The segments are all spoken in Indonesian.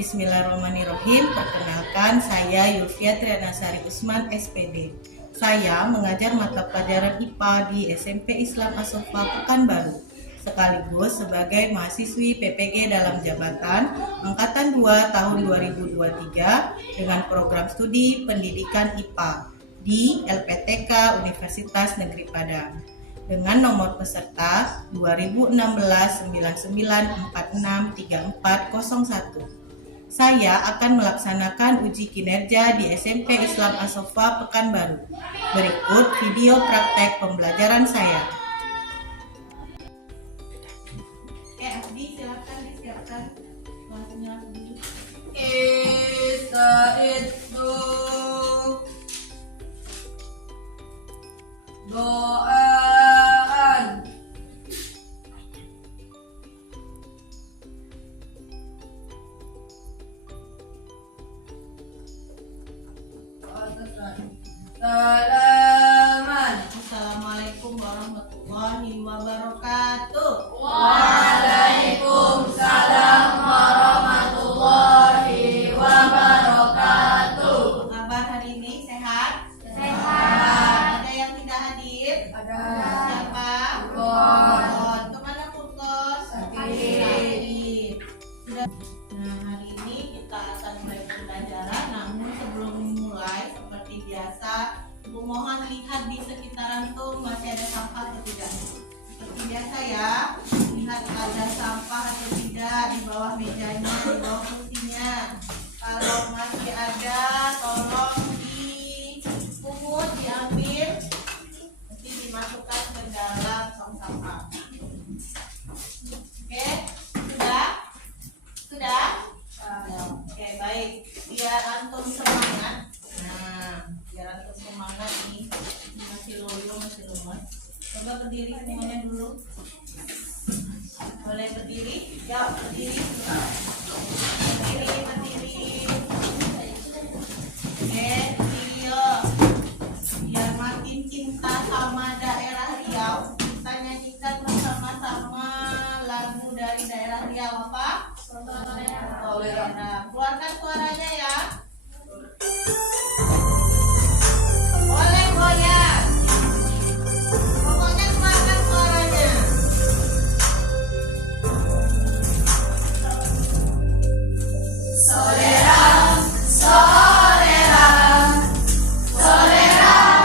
Bismillahirrahmanirrahim. Perkenalkan, saya Yulfia Trianasari Usman, SPD. Saya mengajar mata pelajaran IPA di SMP Islam As-Sofa Pekanbaru, sekaligus sebagai mahasiswi PPG dalam jabatan Angkatan 2 tahun 2023 dengan program studi pendidikan IPA di LPTK Universitas Negeri Padang dengan nomor peserta 2016-99463401. Saya akan melaksanakan uji kinerja di SMP Islam As-Sofa Pekanbaru. Berikut video praktek pembelajaran saya. Oke, Abdi silakan disiapkan kelasnya dulu. Kita itu doaan. Salaman. Assalamualaikum warahmatullahi wabarakatuh. Waalaikumsalam warahmatullahi wabarakatuh. Apa kabar hari ini? Sehat? Sehat. Ada yang tidak hadir? Ada. Siapa? Purkos. Kemana Purkos? Sakit. Sudah. Nah, hari ini kita akan mulai pembelajaran. Namun sebelum mulai, seperti biasa, Ibu mohon lihat di sekitaran tuh masih ada sampah atau tidak. Seperti biasa ya, lihat ada sampah atau tidak di bawah mejanya, di bawah kursinya. Kalau masih ada, tolong dipungut, diambil, nanti dimasukkan ke dalam tong sampah. Oke, sudah? Sudah? Oke, baik. Biar antum semangat. Nah, biar antum semangat nih. Masih loyo, masih lemas. Coba berdiri semuanya dulu. Boleh berdiri? Ya, berdiri. Berdiri. Oke, Rio. Biar makin cinta sama daerah Riau, kita nyanyikan bersama-sama lagu dari daerah Riau apa? Toleran. Keluarkan suaranya ya. Boleh goyang. Pokoknya keluarkan suaranya. Toleran, toleran, toleran.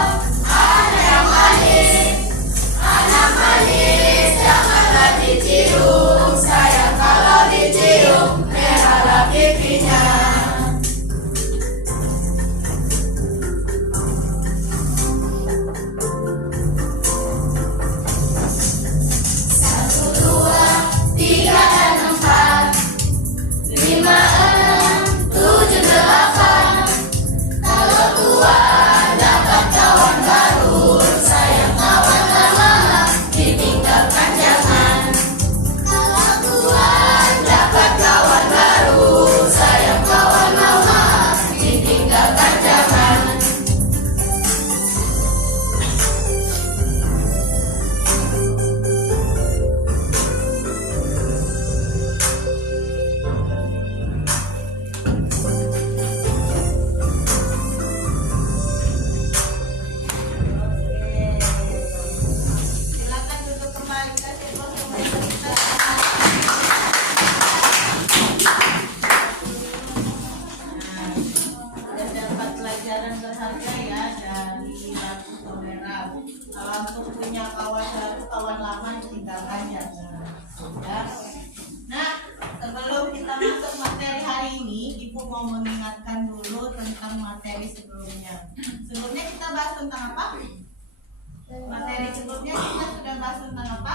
Anak manis, janganlah dicium. Sayang kalau dicium, merahlah pipinya. Satu, dua, tiga, dan empat, lima, enam, tujuh, delapan. Kalau tua dapat kawan baru, sayang kawan lama ditinggalkan jangan. Kalau tua dapat kawan baru, sayang kawan lama ditinggalkan jangan. Silakan duduk kembali. Kasih tepuk tangan. Nah, sudah dapat pelajaran berharga ya dari lagu Toleran. Kalau antum punya kawan baru, kawan lama ditinggalkan jangan. Ya. Nah, sebelum kita masuk materi hari ini, Ibu mau mengingatkan dulu tentang materi sebelumnya. Sebelumnya kita bahas tentang apa? Materi sebelumnya kita sudah bahas tentang apa?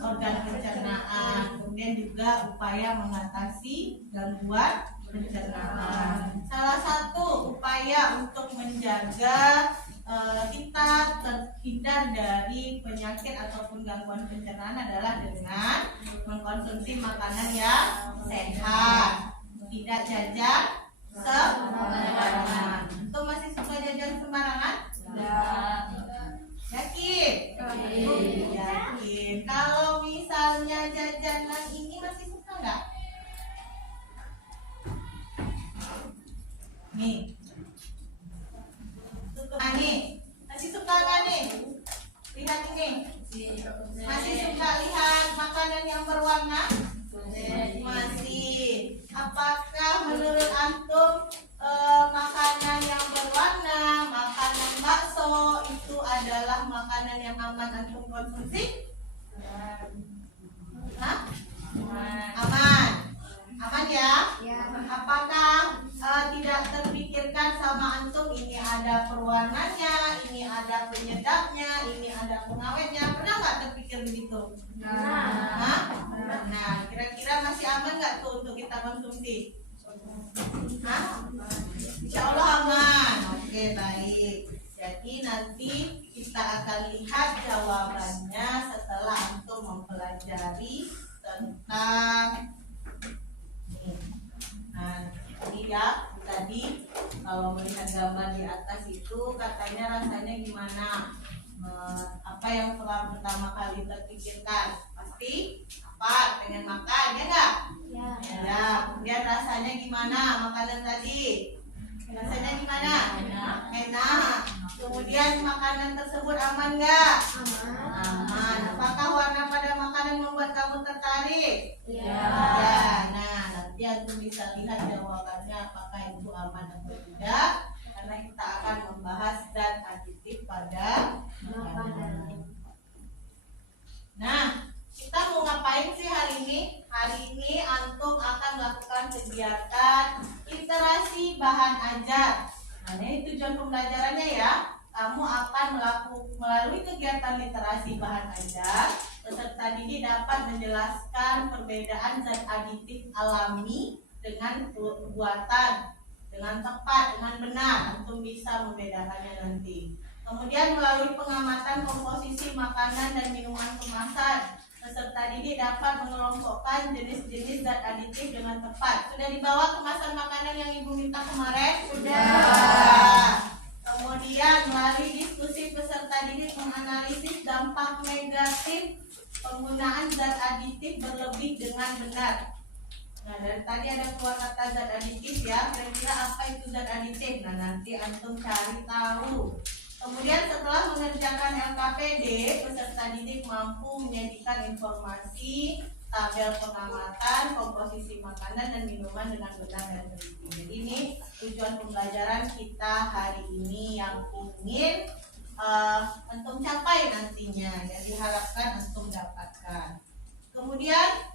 Organ pencernaan. Kemudian juga upaya mengatasi gangguan pencernaan. Salah satu upaya untuk menjaga kita terhindar dari penyakit ataupun gangguan pencernaan adalah dengan mengkonsumsi makanan yang sehat, tidak jajan sembarangan. Itu masih suka jajan sembarangan? Yakin? Yakin. Kalau misalnya jajanan ini masih suka nggak? Nih. Nah, nih. Masih suka nggak nih? Lihat ini. Masih suka lihat makanan yang berwarna? Masih. Apakah menurut antum makanan yang berwarna, makanan bakso itu adalah makanan yang aman antum konsumsi? Hah? Aman. Aman ya? Apakah tidak terpikirkan sama antum ini ada perwarnanya, ini ada penyedapnya, ini ada pengawetnya? Pernah nggak terpikir begitu? Hah? Nah, kira-kira masih aman nggak tuh untuk kita konsumsi? Hah? Insya Allah aman. Oke, baik. Jadi nanti kita akan lihat jawabannya setelah antum mempelajari tentang nah, ini ya tadi kalau melihat gambar di atas itu katanya rasanya gimana? Apa yang pertama kali terpikirkan? Pasti apa? Pengen makan, ya enggak? Ya. Kemudian rasanya gimana makanan tadi? Rasanya gimana? Enak. Kemudian makanan tersebut aman nggak? Aman. Apakah warna pada makanan membuat kamu tertarik? Ya. Nah, nanti antum bisa lihat jawabannya apakah itu aman atau tidak, karena kita akan membahas zat aditif pada makanan. Nah, kita mau ngapain sih hari ini? Hari ini antum akan melakukan kegiatan literasi bahan ajar. Nah, ini tujuan pembelajarannya ya. Kamu akan melalui kegiatan literasi bahan ajar, peserta didik dapat menjelaskan perbedaan zat aditif alami dengan buatan dengan tepat, dengan benar. Antum bisa membedakannya nanti. Kemudian melalui pengamatan komposisi makanan dan minuman kemasan, peserta didik dapat mengelompokkan jenis-jenis zat aditif dengan tepat. Sudah dibawa kemasan makanan yang ibu minta kemarin? Sudah. Kemudian melalui diskusi peserta didik menganalisis dampak negatif penggunaan zat aditif berlebih dengan benar. Nah, dari tadi ada keluar kata zat aditif ya. Kira-kira apa itu zat aditif? Nah, nanti antum cari tahu. Kemudian setelah mengerjakan LKPD, peserta didik mampu menyajikan informasi, tabel pengamatan, komposisi makanan dan minuman dengan benar dan teliti. Jadi ini tujuan pembelajaran kita hari ini yang ingin antum capai nantinya, yang diharapkan antum dapatkan. Kemudian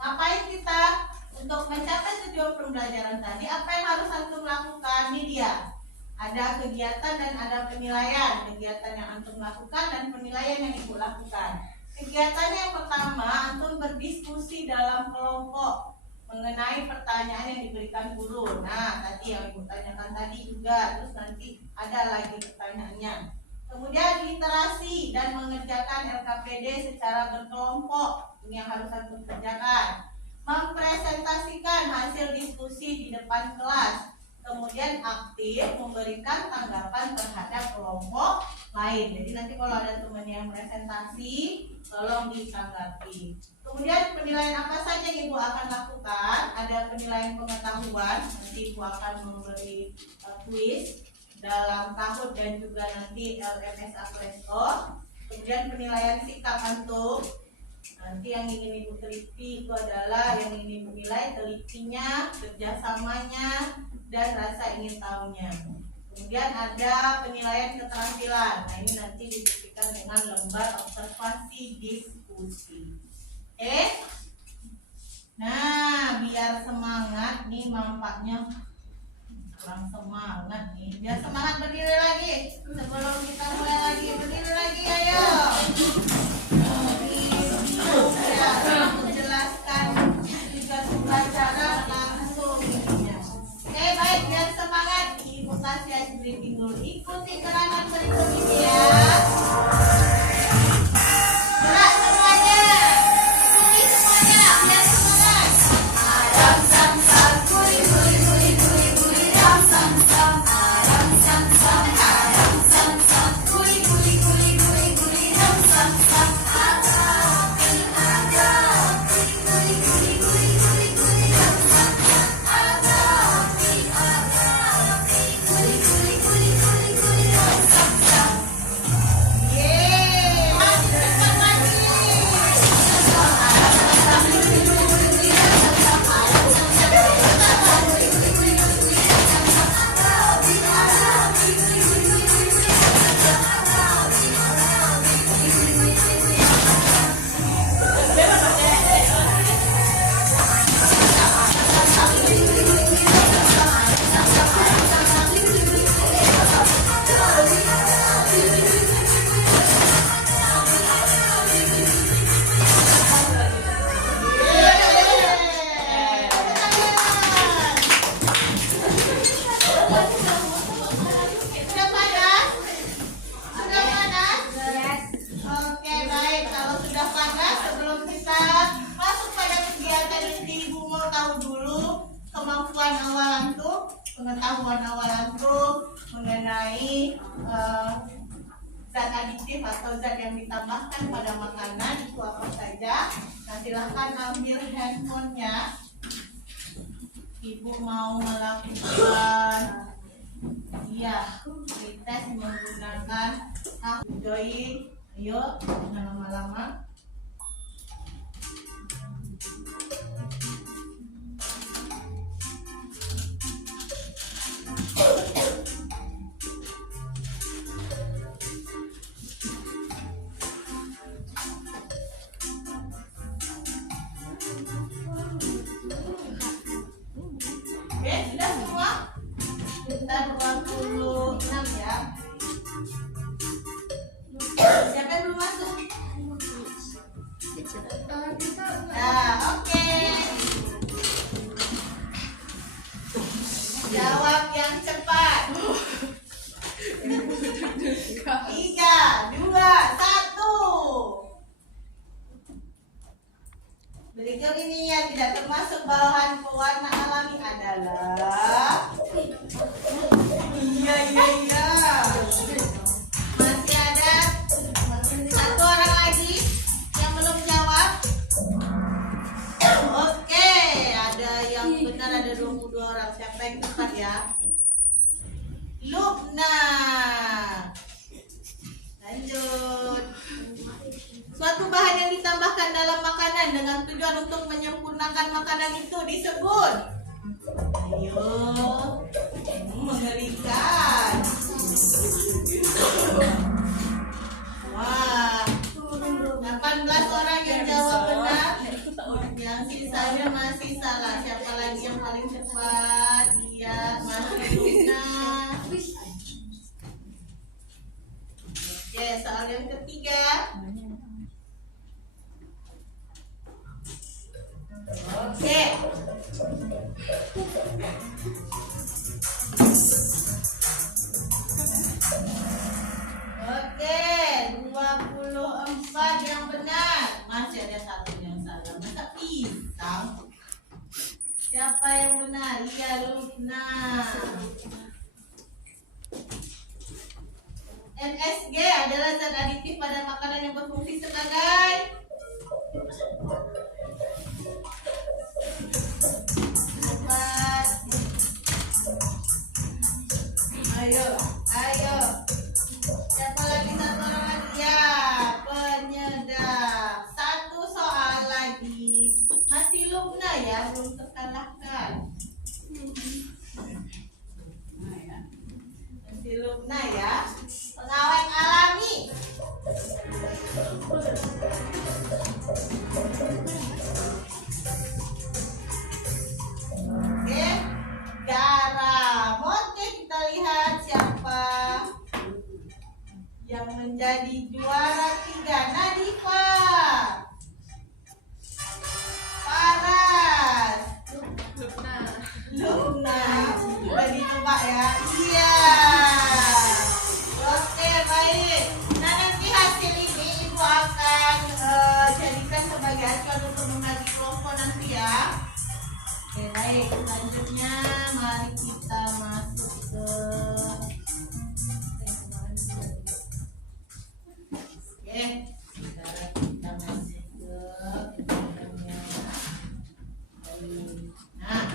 ngapain kita untuk mencapai tujuan pembelajaran tadi? Apa yang harus antum lakukan? Ini dia. Ada kegiatan dan ada penilaian. Kegiatan yang antum lakukan dan penilaian yang ibu lakukan. Kegiatannya yang pertama, antum berdiskusi dalam kelompok mengenai pertanyaan yang diberikan guru. Nah, tadi yang ibu tanyakan tadi juga, terus nanti ada lagi pertanyaannya. Kemudian literasi dan mengerjakan LKPD secara berkelompok. Ini yang harus antum kerjakan. Mempresentasikan hasil diskusi di depan kelas. Kemudian aktif memberikan tanggapan terhadap kelompok lain. Jadi nanti kalau ada teman yang presentasi, tolong ditanggapi. Kemudian penilaian apa saja yang ibu akan lakukan? Ada penilaian pengetahuan. Nanti ibu akan memberi kuis dalam tahun dan juga nanti LMS Presto. Kemudian penilaian sikap antum. Nanti yang ingin ibu teliti itu adalah yang ingin ibu nilai telitinya, kerjasamanya, dan rasa ingin tahunya. Kemudian ada penilaian keterampilan. Nah, ini nanti dibuktikan dengan lembar observasi diskusi. Nah, biar semangat nih, nampaknya kurang semangat nih. Biar semangat, berdiri lagi sebelum kita mulai lagi. Berdiri lagi, ayo. Ya, menjelaskan juga pembelajaran langsung ininya. Baik, biar semangat. Ibu kasih ice briefing dulu. Ikuti gerakan berikut ini ya. Gerak semuanya. Ikuti semuanya, biar semangat. Adam sam sam, kuri kuri kuri kuri kuri, ram sam sam. Adam sam sam, adam sam sam, kuri kuri kuri kuri kuri, ram sam sam. pengetahuan awal antum mengenai zat aditif atau zat yang ditambahkan pada makanan itu apa saja. Nah, silahkan ambil handphonenya. Ibu mau melakukan tes menggunakan join. Ayo, jangan lama-lama. Oke, sudah semua? Kita 26 ya. Siapa yang belum masuk? Nah, oke. Jawab yang cepat. 3, 2, 1. Berikut ini yang tidak termasuk bahan pewarna alami adalah masih ada satu orang lagi yang belum jawab. Oke, ada yang benar, ada 22 orang. Siapa yang tepat ya? Lubna. Lanjut. Suatu bahan yang ditambahkan dalam makanan dengan tujuan untuk menyempurnakan makanan itu disebut. Ayo, mengerikan. Wah, 18 orang yang jawab benar. Yang sisanya masih salah. Siapa lagi yang paling cepat? Iya, masih Lubna. Oke, soal yang ketiga. Oke. Oke, 24 yang benar. Masih ada satu yang salah. Masa pisang? Siapa yang benar? Iya, Lubna. MSG adalah zat aditif pada makanan yang berfungsi sebagai Ayo. Siapa lagi? Satu orang lagi ya. Penyedap. Satu soal lagi. Masih Lubna ya, belum terkalahkan. Masih Lubna ya. Pengawet alami. Oke, garam. Oke, kita lihat siapa yang menjadi juara 3. Nadifa, Faras, Lubna. Sudah ditebak ya? Iya. Oke, baik. Nah, nanti hasil ini ibu akan jadikan sebagai acuan untuk membagi kelompok nanti ya. Oke, baik. Selanjutnya mari kita masuk ke kita masuk ke nah,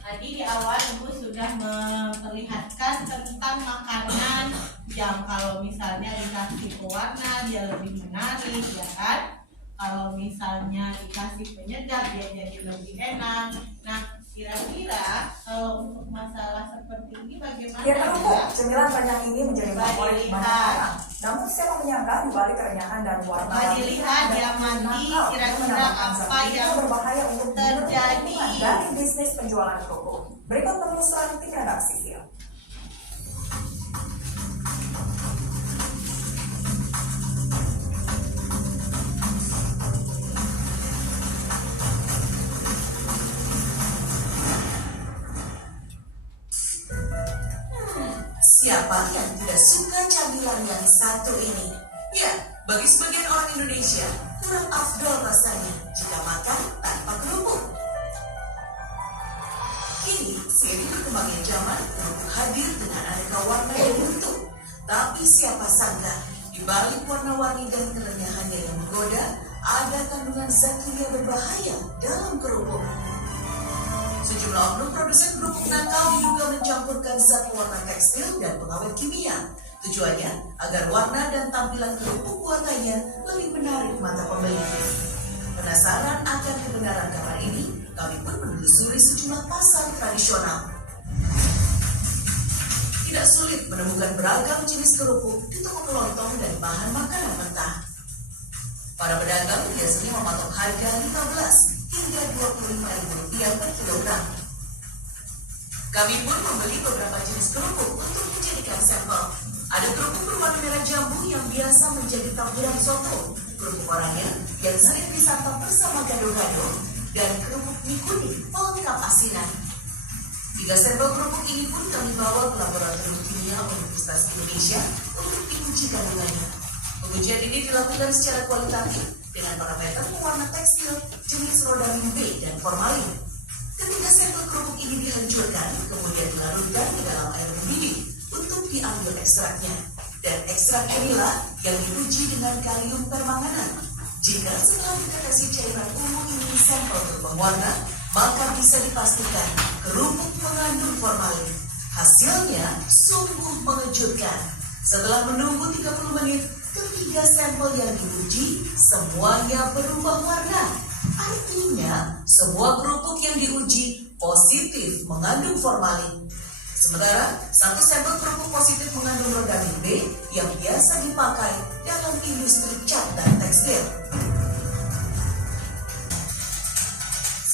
tadi di awal ibu sudah memperlihatkan tentang makanan yang kalau misalnya dikasih pewarna dia lebih menarik ya kan. Kalau misalnya dikasih penyedap dia jadi lebih enak. Nah, kira-kira kalau untuk masalah seperti ini bagaimana Ya kan, cemilan banyak ini menjadi favorit banyak orang. Namun siapa menyangka dibalik kerenyahan dan warna Mari lihat dia mandi, kira-kira apa yang berbahaya untuk terjadi dari bisnis penjualan kerupuk. Berikut penelusuran tim redaksi ya. Siapa yang tidak suka camilan yang satu ini? Ya, bagi sebagian orang Indonesia, kurang afdol rasanya jika makan tanpa kerupuk. Kini, seiring berbagai zaman, kerupuk hadir dengan aneka warna dan bentuk. Tapi siapa sangka, di balik warna-warni dan kerenyahannya yang menggoda, ada kandungan zat kimia berbahaya dalam kerupuk. Sejumlah oknum produsen kerupuk nakal diduga mencampurkan zat pewarna tekstil dan pengawet kimia. Tujuannya agar warna dan tampilan kerupuk buatannya lebih menarik mata pembeli. Penasaran akan kebenaran kabar ini, kami pun menelusuri sejumlah pasar tradisional. Tidak sulit menemukan beragam jenis kerupuk di toko kelontong dan bahan makanan mentah. Para pedagang biasanya mematok harga 15 hingga Rp25.000 per kilogram. Kami pun membeli beberapa jenis kerupuk untuk dijadikan sampel. Ada kerupuk berwarna merah jambu yang biasa menjadi taburan soto, kerupuk oranye yang sering disantap bersama gado-gado, dan kerupuk mie kuning pelengkap asinan. 3 sampel kerupuk ini pun kami bawa ke Laboratorium Kimia Universitas Indonesia untuk diuji kandungannya. Pengujian ini dilakukan secara kualitatif dengan parameter pewarna tekstil, jenis rodamin B, dan formalin. Ketika sampel kerupuk ini dihancurkan, kemudian dilarutkan ke dalam air mendidih untuk diambil ekstraknya. Dan ekstrak inilah yang diuji dengan kalium permanganat. Jika setelah ditetesi cairan ungu ini sampel berwarna, maka bisa dipastikan kerupuk mengandung formalin. Hasilnya sungguh mengejutkan. Setelah menunggu 30 menit, ketiga sampel yang diuji semuanya berubah warna. Artinya, semua kerupuk yang diuji positif mengandung formalin. Sementara, 1 sampel kerupuk positif mengandung rodamin B yang biasa dipakai dalam industri cat dan tekstil.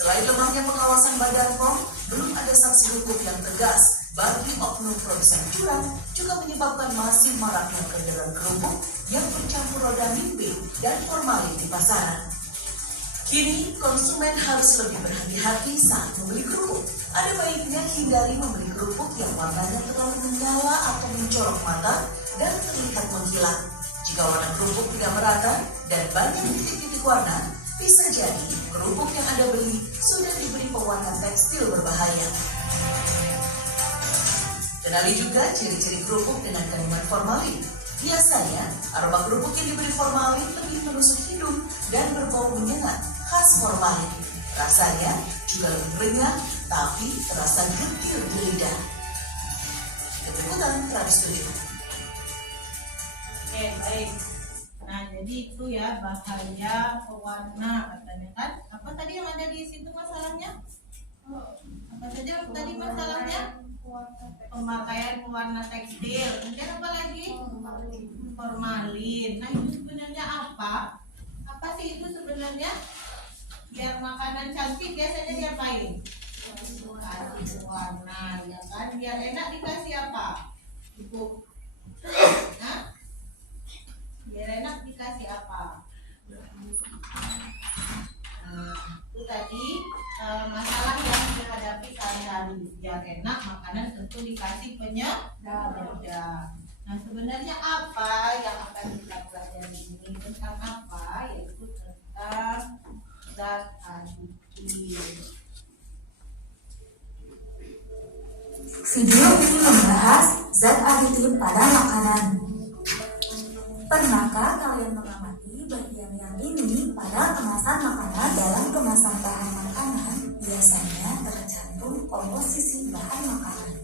Selain lemahnya pengawasan Badan POM, belum ada sanksi hukum yang tegas bagi oknum produsen curang, juga menyebabkan masih maraknya peredaran kerupuk yang bercampur rodamin B dan formalin di pasaran. Kini, konsumen harus lebih berhati-hati saat membeli kerupuk. Ada baiknya hindari membeli kerupuk yang warnanya terlalu menyala atau mencolok mata dan terlihat mengkilat. Jika warna kerupuk tidak merata dan banyak titik-titik warna, bisa jadi kerupuk yang Anda beli sudah diberi pewarna tekstil berbahaya. Kenali juga ciri-ciri kerupuk dengan kandungan formalin. Biasanya, aroma kerupuk yang diberi formalin lebih menusuk hidung dan berbau menyengat khas formalin. Rasanya juga lebih renyah, tapi terasa getir di lidah. Keputusan 107. Oke, baik. Nah, jadi itu ya bahaya pewarna katanya kan. Apa tadi yang ada di situ masalahnya? Apa saja tadi masalahnya? Pemakaian pewarna tekstil. Kemudian apa lagi? Formalin. Nah, itu sebenarnya apa? Apa sih itu sebenarnya? Biar makanan cantik biasanya diapain? Kasih warna, ya kan? Biar enak dikasih apa? Ibu. Nah, biar enak dikasih apa? Itu tadi masalah yang dihadapi sehari-hari. Biar enak makanan tentu dikasih penyedap. Nah, sebenarnya apa yang akan kita pelajari ini tentang apa? Yaitu tentang zat aditif. Video ini membahas zat aditif pada makanan. Pernahkah kalian mengamati bagian yang ini pada kemasan makanan? Dalam kemasan bahan makanan biasanya tercantum komposisi bahan makanan.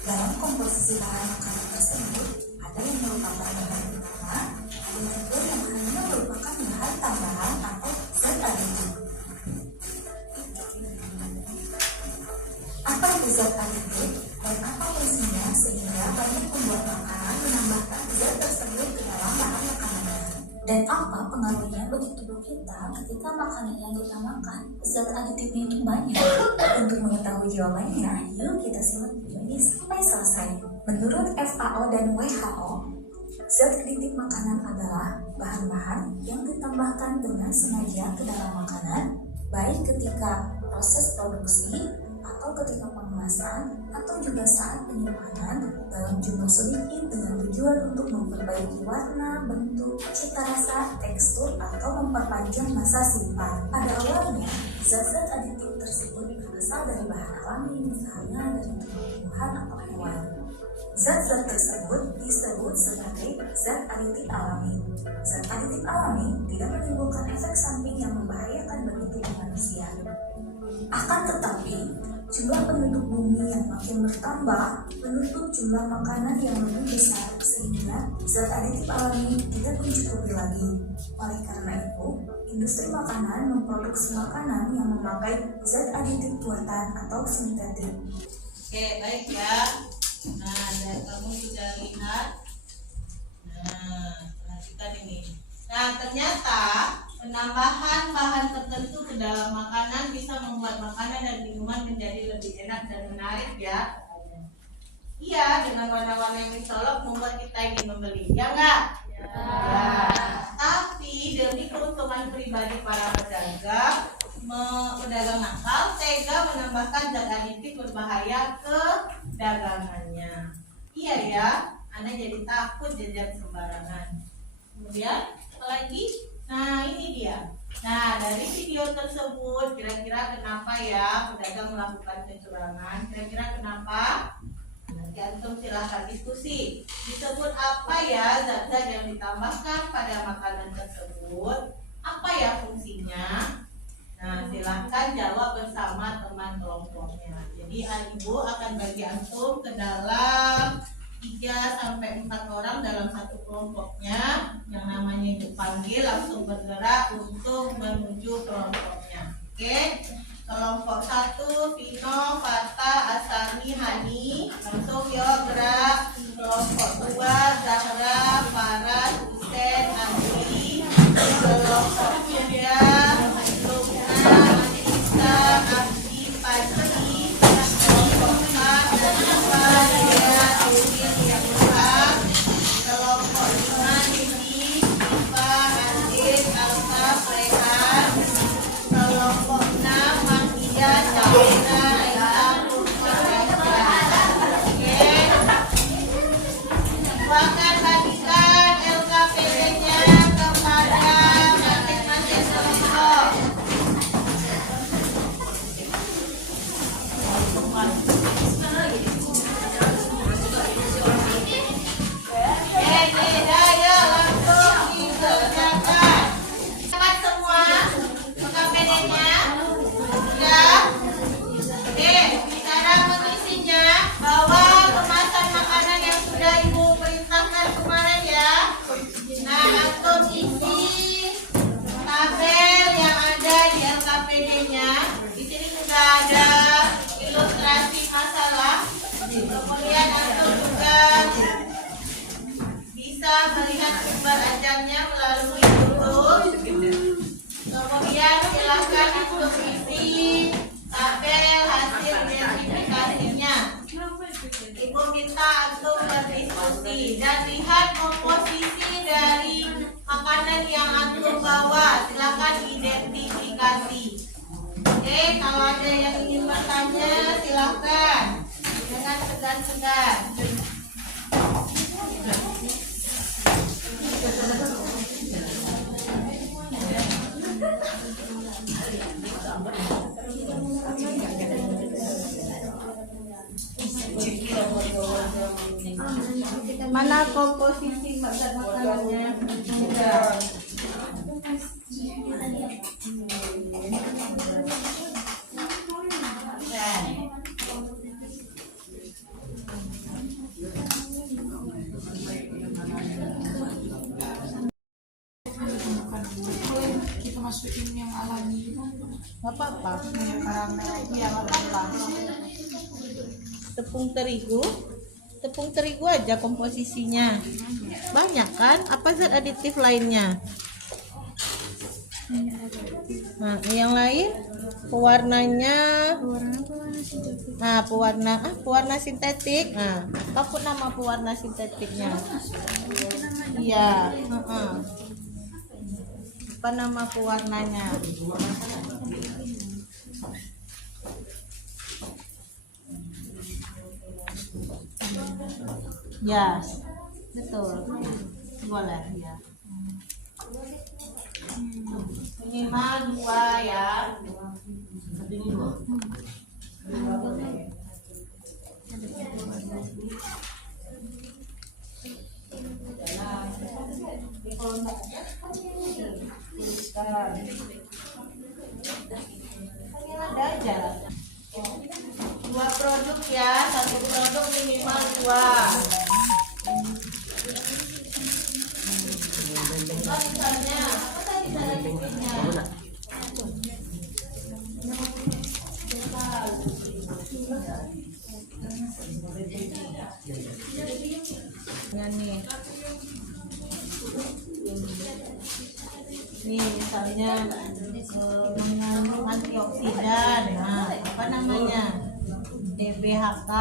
Dalam komposisi bahan makanan tersebut ada yang merupakan bahan utama, ada juga yang hanya merupakan bahan tambahan atau zat aditif. Apa itu zat aditif dan apa fungsinya sehingga banyak pembuat makanan menambahkan zat tersebut ke dalam bahan makanan? Dan apa pengaruhnya bagi tubuh kita ketika makanan yang kita makan zat aditifnya itu banyak? Untuk mengetahui jawabannya, yuk kita simak video ini sampai selesai. Menurut FAO dan WHO, zat aditif makanan adalah bahan-bahan yang ditambahkan dengan sengaja ke dalam makanan, baik ketika proses produksi atau ketika pengemasan atau juga saat penyimpanan dalam jumlah sedikit dengan tujuan untuk memperbaiki warna, bentuk, cita rasa, tekstur, atau memperpanjang masa simpan. Pada awalnya, zat-zat aditif tersebut berasal berasal dari bahan alami, misalnya dari tumbuhan atau hewan. Zat-zat tersebut disebut sebagai zat aditif alami. Zat aditif alami tidak menimbulkan efek samping yang membahayakan bagi tubuh manusia. Akan tetapi, jumlah penduduk bumi yang makin bertambah menuntut jumlah makanan yang lebih besar sehingga zat aditif alami tidak mencukupi lagi. Oleh karena itu, industri makanan memproduksi makanan yang memakai zat aditif buatan atau sintetik. Oke, baik ya. Nah, dan kamu sudah lihat. Nah, perhatikan ini. Nah, ternyata penambahan bahan tertentu ke dalam makanan bisa membuat makanan dan minuman menjadi lebih enak dan menarik ya. Iya, dengan warna-warna yang dicolok membuat kita ingin membeli. Ya enggak? Ya. Tapi demi keuntungan pribadi para pedagang nakal tega menambahkan zat aditif berbahaya ke dagangannya. Iya ya, Anda jadi takut jajan sembarangan. Kemudian apalagi? Nah, ini dia. Nah, dari video tersebut kira-kira kenapa ya pedagang melakukan kecurangan? Kira-kira kenapa? Nanti antum silahkan diskusi. Disebut apa ya zat-zat yang ditambahkan pada makanan tersebut? Apa ya fungsinya? Nah, silahkan jawab bersama teman kelompoknya. Jadi ibu akan bagi antum ke dalam 3-4 orang dalam satu kelompoknya. Yang namanya ibu panggil langsung bergerak untuk menuju kelompoknya. Oke. Kelompok 1, Vino, Fata, Asami, Hani. Langsung yuk gerak. Kelompok 2, Zahra, Farah, Husen, Andri. Kelompok 3, Lukna, Anissa, Abdi, Panci. Kelompok 4, Nadifa, Dea, Udin, yang lengkap. Kelompok 5, Didi, Diva, Andin, Alfa, Frehan. Kelompok 6, Mahdia, Syahira, Esa, Purma, Raja. Oke. Silakan bagikan LKPD-nya kepada masing-masing kelompok. Ayo langsung dikerjakan. Dapat semua LKPD-nya? Sudah? Oke, cara mengisinya bawa kemasan makanan yang sudah ibu perintahkan kemarin ya. Nah, antum isi tabel yang ada di LKPD-nya. Di sini sudah ada ilustrasi masalah. Kemudian antum juga bisa melihat sumber ajarnya melalui YouTube. Kemudian silahkan untuk isi tabel hasil identifikasinya. Ibu minta antum berdiskusi dan lihat komposisi dari makanan yang antum bawa. Silakan identifikasi. Oke, kalau ada yang ingin bertanya silakan. Jangan segan-segan. Mana komposisi makanannya? Sudah. Kita masukin yang alami Gak apa-apa. karamel, iya nggak apa-apa. Tepung terigu aja komposisinya. Banyak kan? Apa zat aditif lainnya? Nah, yang lain pewarnanya. Nah, pewarna sintetik. Nah, apa nama pewarna sintetiknya? Iya, apa nama pewarnanya? Ya, betul. Boleh ya. Minimal 2 ya. produk minimal 2. Misalnya, apa tadi cara bikinnya? Nih misalnya mengandung antioksidan, nah apa namanya, DBHK,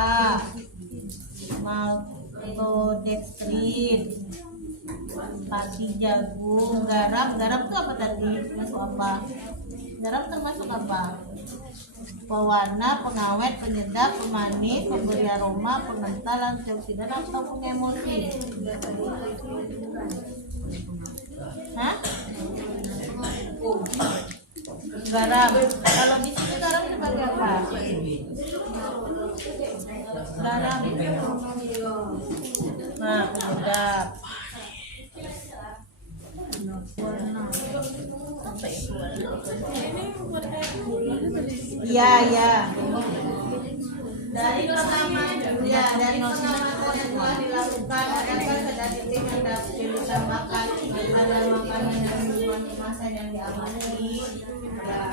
maltodextrin, pati jagung, garam tuh apa tadi, masuk apa? Garam termasuk apa? Pewarna, pengawet, penyedap, pemanis, pemberi aroma, pengental, antioksidan atau pengemosi. Hah? Garam. Kalau di sini garam sebagai apa? Garam. Nah, penyedap. Iya, iya. Dari pengamatan yang telah dilakukan akan sedatif mendapat ditambahkan pada makanan dan minuman kemasan yang diamati. Ya.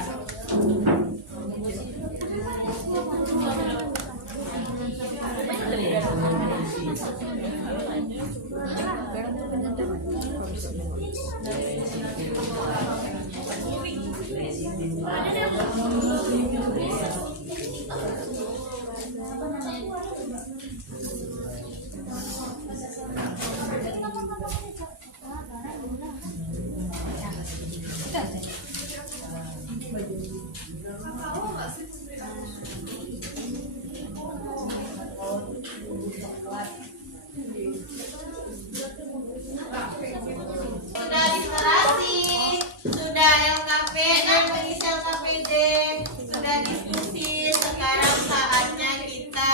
Sudah literasi, sudah LKP dan pengisi LKPD, sudah diskusi, sekarang saatnya kita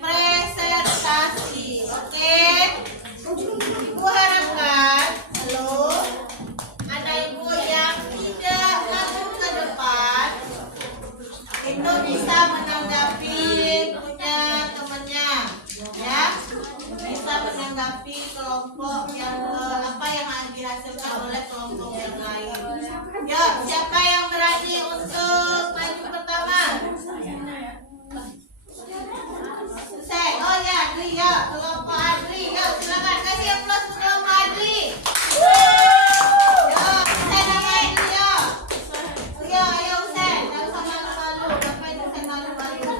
presentasi. Oke? Ibu harapkan, halo, anak ibu yang tidak lalu ke depan itu bisa menanggapi punya temannya, ya, bisa menanggapi kelompok yang apa yang dihasilkan oleh kelompok yang lain. Ya, siapa yang berani untuk maju pertama? Oh ya, Adri ya, kelompok Adri, ya silakan kasih aplaus untuk kelompok Adri. Ya, saya namanya itu ya. Ya, ayo Usen, jangan usah malu-malu, sampai Usen malu-malu.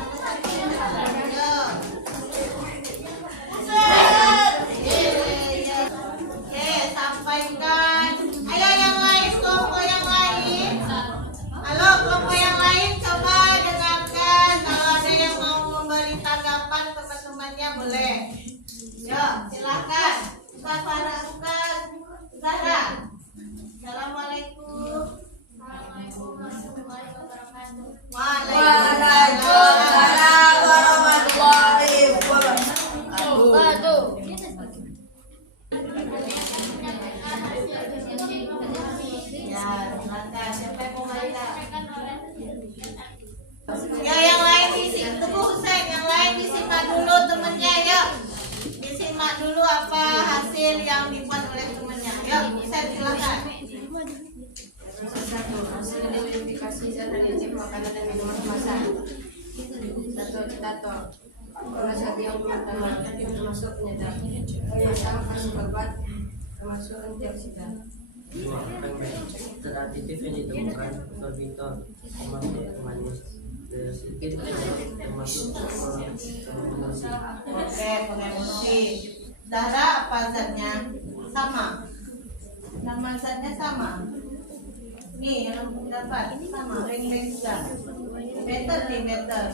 Ya. Oke, sampaikan. Ayo yang lain, kelompok yang lain. Halo, kelompok yang lain coba dengarkan. Kalau ada yang mau memberi tanggapan teman-temannya boleh. Yuk, silakan. Bukan Farah, bukan Zahra. Assalamualaikum. Waalaikumsalam warahmatullahi wabarakatuh. Ya, silakan. Siapa yang mau baca? Ya, yang lain tunggu Husain, yang lain disimak dulu temennya, yuk. Disimak dulu apa hasil yang dibuat oleh temennya. Yuk, Husain silakan. Satu, hasil identifikasi zat adiktif makanan dan minuman kemasan. Satu, citator. Zat yang pertama termasuk penyedap. Yang kandung obat termasuk antioksidan. 2. Zat adiktif yang ditemukan sorbitol termasuk pemanis, sedikit termasuk pengemosi. Oke, pengemosi. Zahra apa zatnya? Sama. Nama zatnya sama. Nih yang dapat sama, ring-ring juga. Better nih, better.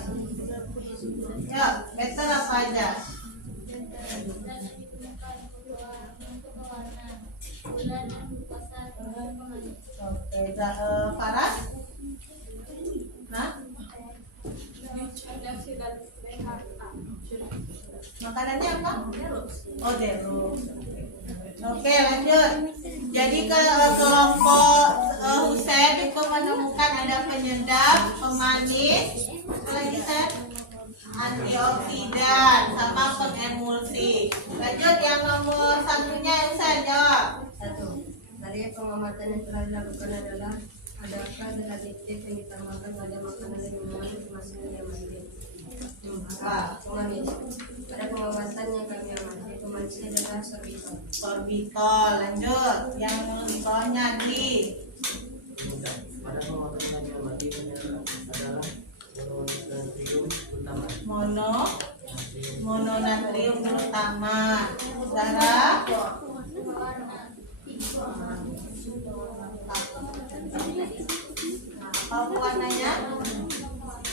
Ya, better apa aja? Oke, Farah? Nah? Makanannya apa? Oh, derus. Oke, lanjut. Jadi ke kelompok Husain itu menemukan ada penyedap, pemanis, apa lagi Sen? antioksidan sama pengemulsi. Lanjut yang nomor satunya Elsa jawab. 1. Dari pengamatan yang telah dilakukan adalah adakah zat adiktif yang ditambahkan pada makanan dan minuman termasuk yang adiktif? Pengamis. Pada pengamatan yang kami amati, pemanisnya adalah sorbitol. Sorbitol. Lanjut yang di bawahnya di Pada pemakaman yang mati penyebab adalah mononatrium utama. mononatrium glutamate. Darah apa warnanya?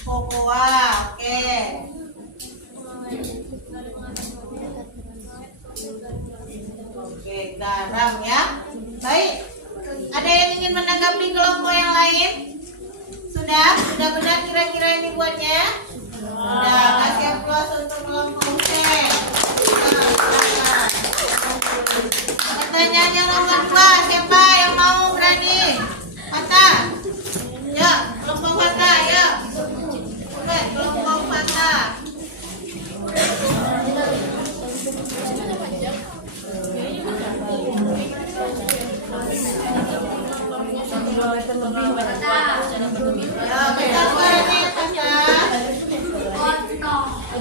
Kokoa. Oke. Oke, garam ya. Baik. Ada yang ingin menanggapi kelompok yang lain? Sudah benar kira-kira ini buatnya? Sudah. Kasih aplaus untuk kelompok C. Pertanyaan yang nomor 2, siapa yang mau berani? Fata. Ya, kelompok Fata, ya. Oke, kelompok Fata.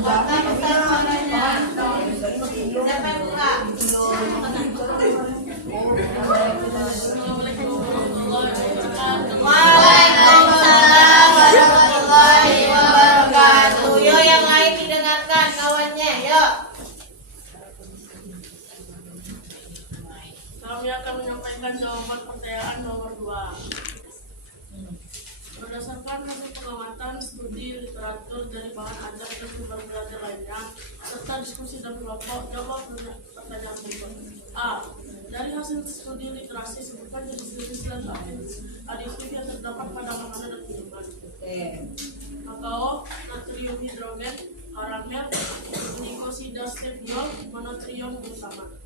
Ya, besar suaranya ya, Fata. Besar suaranya. Siapa yang buka? Waalaikumsalam warahmatullahi wabarakatuh. Yuk yang lain didengarkan kawannya, yuk. Kami akan menyampaikan jawaban pertanyaan nomor 2. Berdasarkan hasil pengamatan studi literatur dari bahan ajar dan sumber belajar lainnya, serta diskusi dan kelompok, jawab pertanyaan berikut. A. Dari hasil studi literasi, sebutkan jenis-jenis zat adiktif yang terdapat pada makanan dan minuman. Kakao, natrium hidrogen, karamel, glikosida stevia, mononatrium glutamate.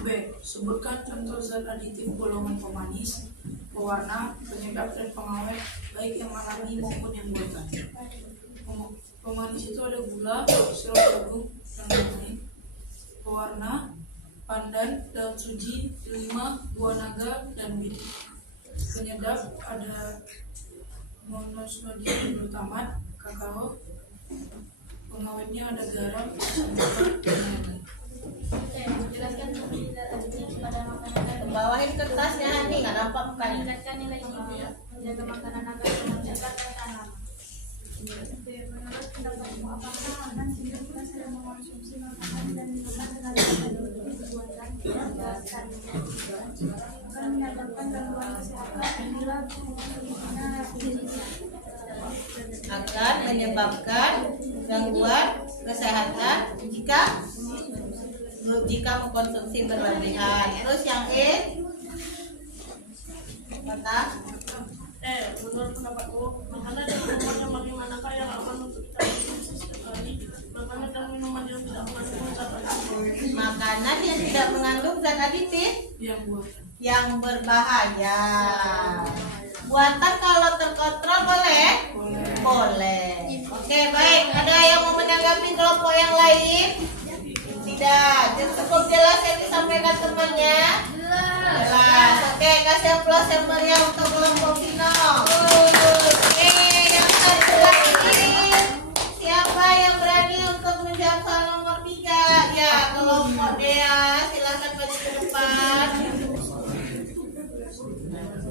B. Sebutkan contoh zat aditif golongan pemanis, pewarna, penyedap dan pengawet baik yang alami maupun yang buatan. Pemanis itu ada gula, sirup jagung, dan lain-lain. Pewarna, pandan, daun suji, delima, buah naga, dan bit. Penyedap ada monosodium glutamate, kakao. Pengawetnya ada garam, asam dan lain-lain. Jelaskan fungsi zat aditif pada makanan dan Bawahin kertasnya Hani, nggak nampak mukanya. meningkatkan nilai gizi, menjaga makanan agar mencegah tahan lama. Menurut pendapatmu, apakah akan kita sedang mengonsumsi makanan dan minuman dengan zat aditif buatan dijelaskan akan menyebabkan gangguan kesehatan bila penggunaannya jenisnya. Akan menyebabkan gangguan kesehatan jika mengkonsumsi berlebihan. Terus yang E, kata Menurut pendapatmu, makanan dan minuman yang bagaimanakah yang aman untuk kita konsumsi setiap hari? Makanan dan minuman yang tidak mengandung zat aditif. makanan yang tidak mengandung zat aditif Yang buatan. yang berbahaya. Buatan kalau terkontrol boleh? Boleh. Oke, baik. Ada yang mau menanggapi kelompok yang lain? Tidak. Cukup jelas yang disampaikan temannya? Jelas. Oke, kasih aplaus yang meriah untuk kelompok Vino. Oke, yang sebelah ini siapa yang berani untuk menjawab soal nomor 3? Ya, kelompok Dea, silakan maju ke depan.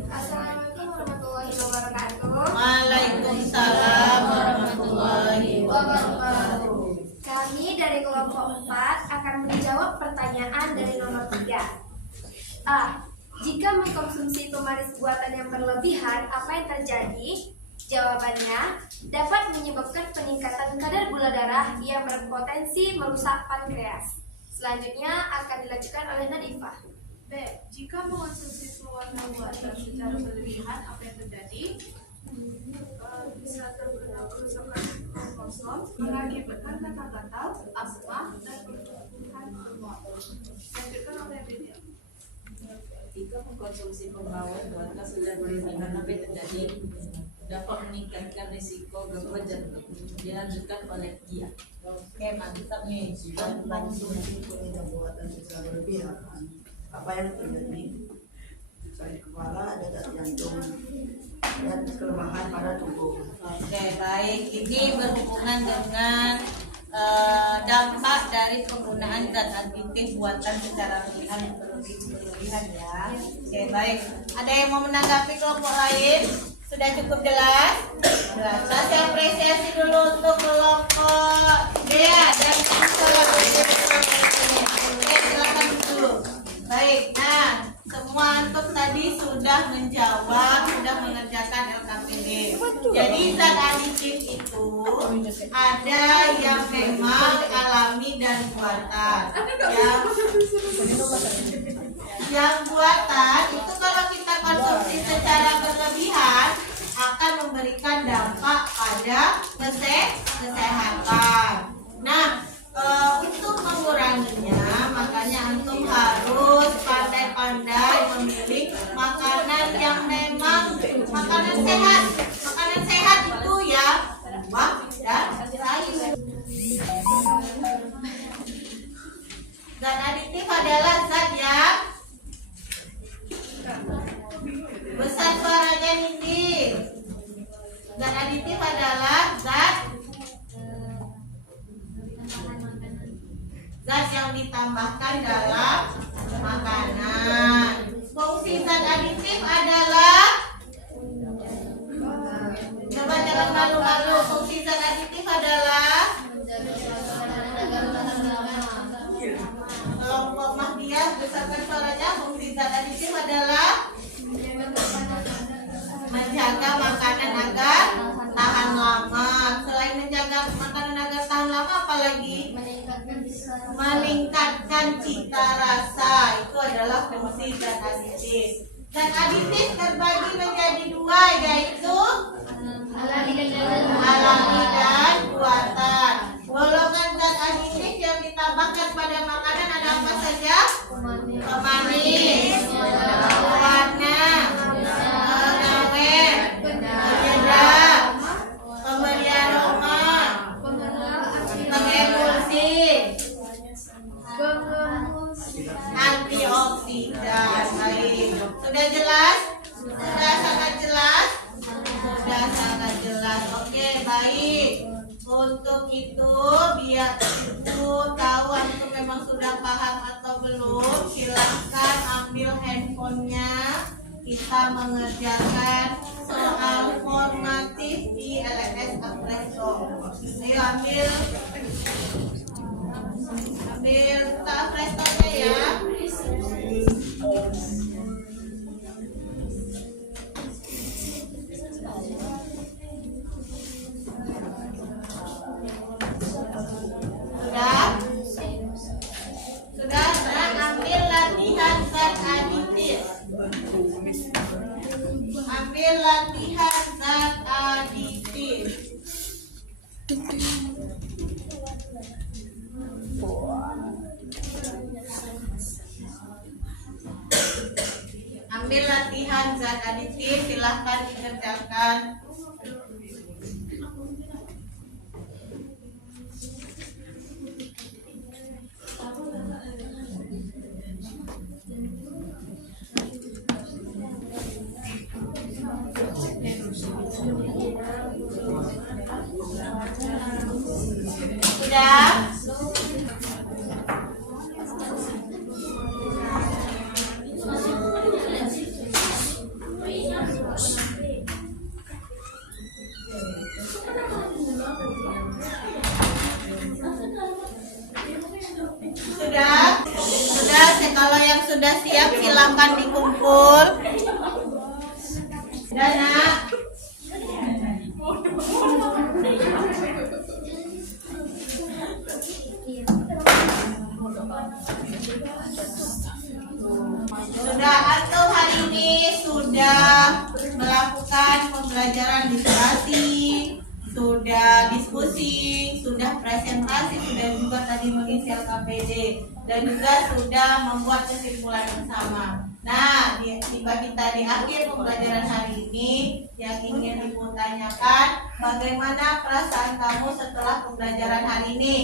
Assalamualaikum warahmatullahi wabarakatuh. Waalaikumsalam warahmatullahi wabarakatuh. Kami dari kelompok 4 akan menjawab pertanyaan dari nomor 3. A. Jika mengkonsumsi pemanis buatan yang berlebihan, apa yang terjadi? Jawabannya, dapat menyebabkan peningkatan kadar gula darah yang berpotensi merusak pankreas. Selanjutnya akan dilanjutkan oleh Nadifah. B. Jika mengonsumsi pewarna buatan secara berlebihan, apa yang terjadi? Bisa terkena kerusakan kromosom, mengakibatkan gatal-gatal, asma, dan pertumbuhan hormon. Lanjutkan oleh Vidya. Jika mengkonsumsi pengawet buatan secara berlebihan, apa yang terjadi? dapat meningkatkan risiko gangguan jantung. Dilanjutkan oleh Gia. Oke, mantap nih. Konsumsi obat-obatan secara berlebihan, apa yang terjadi? Sakit kepala, detak jantung, dan kelemahan pada tubuh. Oke, baik. Ini berhubungan dengan dampak dari penggunaan zat aditif buatan secara berlebihan ya. Oke, baik. Ada yang mau menanggapi kelompok lain? Sudah cukup jelas? Jelas. Saya apresiasi dulu untuk kelompok Dea dan Oke, silakan dulu. Baik. Nah, semua antum tadi sudah menjawab, sudah mengerjakan LKPD. Jadi zat aditif itu ada yang memang alami dan buatan. Yang buatan itu kalau kita konsumsi secara berlebihan akan memberikan dampak pada kesehatan. Nah, untuk menguranginya, makanya antum harus pandai-pandai memilih makanan yang memang makanan sehat. Makanan sehat itu ya buah dan sayur. Zat aditif adalah zat yang besar suaranya Nindi. Zat aditif adalah zat yang ditambahkan dalam makanan. Fungsi zat aditif adalah, coba jangan malu-malu, fungsi zat aditif adalah, kelompok Mahdiah besarkan suaranya. Fungsi zat aditif adalah menjaga makanan agar tahan lama. Selain menjaga makanan agar tahan lama, apalagi meningkatkan cita rasa. Itu adalah fungsi zat aditif. Zat aditif terbagi menjadi dua, yaitu alami dan buatan. Golongan zat aditif yang ditambahkan pada makanan ada apa saja? Pemanis, pewarna, pengawet, penyedap, pemberi aroma, pengemulsi, antioksidan. Baik, sudah jelas? Sudah sangat jelas? Sudah sangat jelas. Oke, baik. Untuk itu, biar ibu tahu antum memang sudah paham atau belum, silahkan ambil handphonenya. Kita mengerjakan soal formatif di LMS Apresto. Ayo ambil ke Apresto-nya ya. Sudah, ambil latihan zat aditif. Ambil latihan zat aditif. Ambil latihan zat aditif, silahkan dikerjakan. Sudah? Sudah, kalau yang sudah siap silakan dikumpul. Dan nak, sudah atau hari ini sudah melakukan pembelajaran literasi, sudah diskusi, sudah presentasi, sudah juga tadi mengisi LKPD, dan juga sudah membuat kesimpulan bersama. Nah, tiba kita di akhir pembelajaran hari ini, yang ingin Ibu tanyakan, bagaimana perasaan kamu setelah pembelajaran hari ini?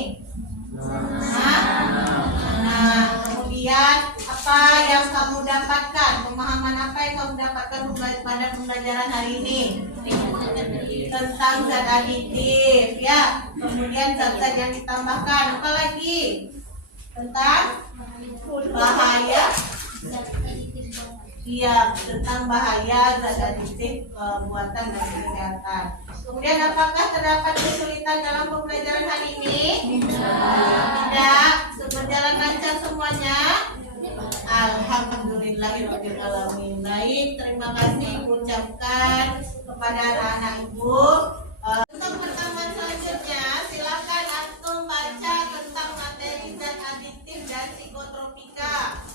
Nah, kemudian apa yang kamu dapatkan? Pemahaman apa yang kamu dapatkan pada pembelajaran hari ini? Tentang zat aditif, ya. Kemudian zat-zat yang ditambahkan. Apa lagi? Tentang bahaya. Iya, tentang bahaya zat aditif buatan dan kesehatan. Kemudian apakah terdapat kesulitan dalam pembelajaran hari ini? Tidak. Berjalan lancar semuanya? Alhamdulillahirabbil alamin. Baik, terima kasih ucapkan kepada anak-anak Ibu. Untuk pertemuan selanjutnya, silakan antum baca tentang materi zat aditif dan psikotropika.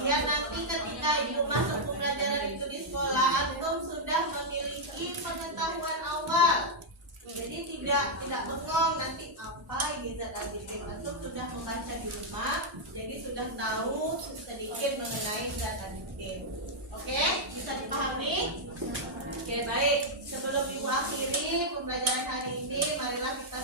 Biar nanti ketika Ibu masuk pembelajaran itu di sekolah, antum sudah memiliki pengetahuan awal. Jadi tidak bengong nanti apa ini zat aditif. Antum sudah membaca di rumah, jadi sudah tahu sedikit mengenai zat aditif. Oke, bisa dipahami? Oke, baik. Sebelum Ibu akhiri pembelajaran hari ini, marilah kita